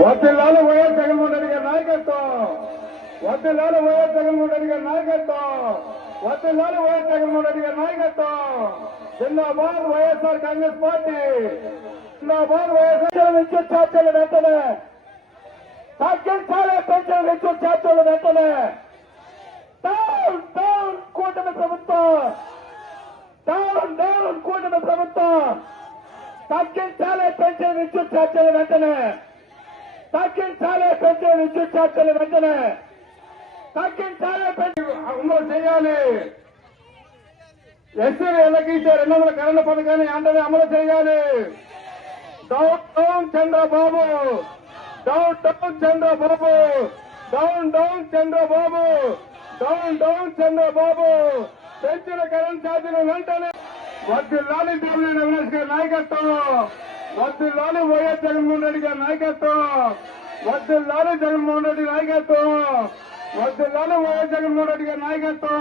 వర్ధిల్లాలి వైఎస్ జగన్మోహన్ రెడ్డి గారి నాయకత్వం. వర్ధిల్లాలి వైఎస్ జగన్మోహన్ రెడ్డి గారి నాయకత్వం. వర్ధిల్లాలి వైఎస్ జగన్మోహన్ రెడ్డి గారి నాయకత్వం. జిందాబాద్ వైఎస్ఆర్ కాంగ్రెస్ పార్టీ. జిందాబాద్ వైఎస్ఆర్ విద్యుత్ ఛార్జీల వెంటనే తగ్గించాలి. పెన్షన్ విద్యుత్ ఛార్జీల వెంటనే డౌన్ డౌన్ కూటమి ప్రభుత్వం. డౌన్ డౌన్ కూటమి ప్రభుత్వం. తగ్గించాలి పెన్షన్ విద్యుత్ ఛార్జీల వెంటనే. తగ్గించాలి పెన్షన్ విద్యుత్ ఛార్జీల వెంటనే. తగ్గించాలి అమలు చేయాలి. ఎస్సీలు ఎల్లగీసే 200 కరెంటు పథకాన్ని వెంటనే అమలు చేయాలి. Down down Chandrababu. Down down Chandrababu. Down down Chandrababu. Down down Chandrababu. పెంచిన కరెంట్ ఛార్జీలు వెంటనే. వర్ధిల్లాలి దేవినేని అవినాష్ గారి నాయకత్వం. వర్ధిల్లాలి వైఎస్ జగన్మోహన్ రెడ్డి గారి నాయకత్వం. వర్ధిల్లాలి జగన్మోహన్ రెడ్డి నాయకత్వం. వర్ధిల్లాలి వైఎస్ జగన్మోహన్ రెడ్డి గారి నాయకత్వం.